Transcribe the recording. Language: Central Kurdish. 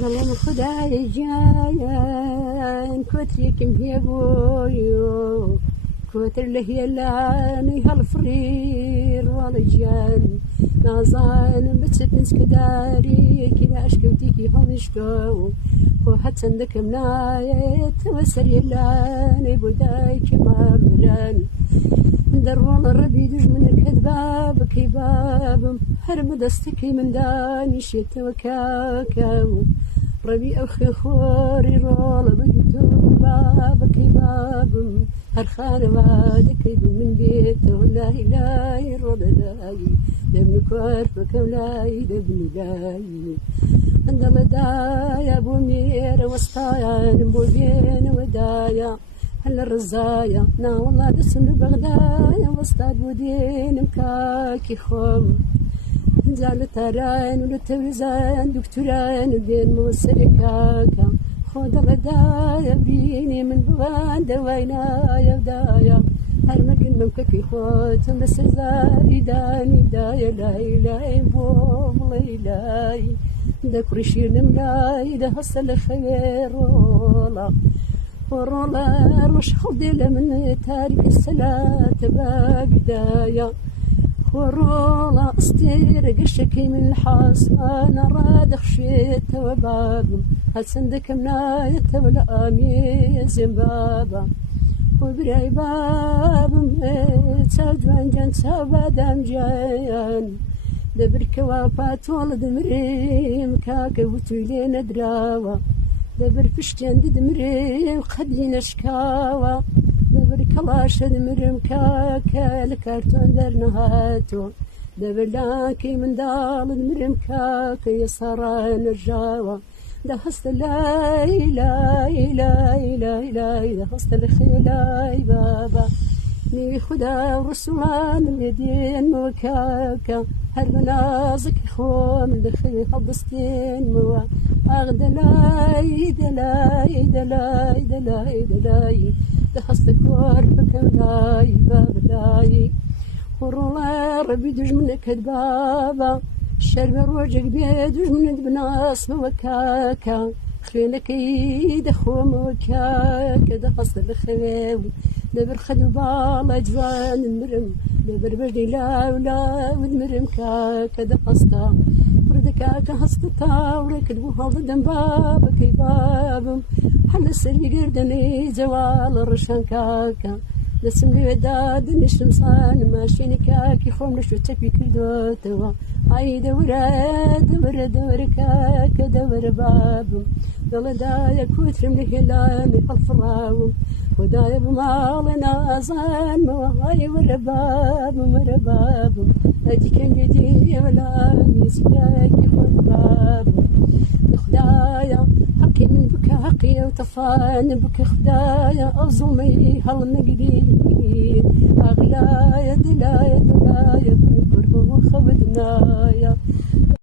ظلم خداي جايان كوتريكم هي بويو كوتر له يلاني هالفرير والجان نازان بتسبنس كداري كذا اشكوتيكي هونشكو هو حتى عندك منايت وسر يلاني بوداي كمال ملان درون الربي دج من الكذباب كباب هرب دستكي من داني شيت وكاكاو ربي أخي خوري رول بدو باب كباب هرخان وادك من بيته لا إله رول لاي دبن كوارفك ولاي دبن لاي عند الدايا بومير وسطايا نبوبين ودايا هلا الرزايا نا والله دسم بغدايا وسطاد ودين مكاكي خوم نزال تارين ولتوزان دكتوران بين موسري كاكا خود غدايا بريني من بغان دوينا يا بدايا هرمقن ممككي خوتم بس زاري داني دايا لاي لاي بوم لاي داك رشير نملاي ده هصل خير والله ورولا روش خديلة من تاريخ الصلاة بداية ورولا استير قشكي من الحاس أنا راد خشيت وباب هالسندك منايت ولا أمي زنبابا وبراي باب تاجوان جان تابادام جايان دبرك وفات ولد مريم كاكا وتولين دراوة دبر فشتين دمري وخدينا شكاوى دبر كلاش دمرم كاكا الكارتون درنا هاتو دبر لاكي من دال دمرم كاكا يساران الجاوى دهست لاي لاي لاي لاي لاي دهست الخيلاي بابا ني خدا ورسولان اليدين وكاكا هرمنازك خوم دخل حضستين موا أغدلاي دلاي دلاي دلاي دلاي دهستك وارفك ولاي بابلاي ورولا ربي دج منك البابا الشرب روجك بيدج من بناس وكاكا خلينك يدخوم وكاكا دهست الخيوي دبر خدو بالا جوان المرم دبر بردي لا ولا والمرم كاكا دهستا كاكا هسطتا وركد بوهض دنباب كيباب حل السري قردني زوال الرشان كاكا لسم لي وداد الشمسان ماشيني كاكي خوم نشو تكبي كردوتوا اي دورا دور دور كاكا دور باب دول دايا كوترم لهلامي الفراوم ودايا بمالنا أزان مواي ورباب ورباب أدي كان جدي ولا ميسياكي خرباب خدايا حقي من بك حقي وطفان بك خدايا أظلمي هالنقدي أغلايا دلايا دلايا كن قرب وخبدنايا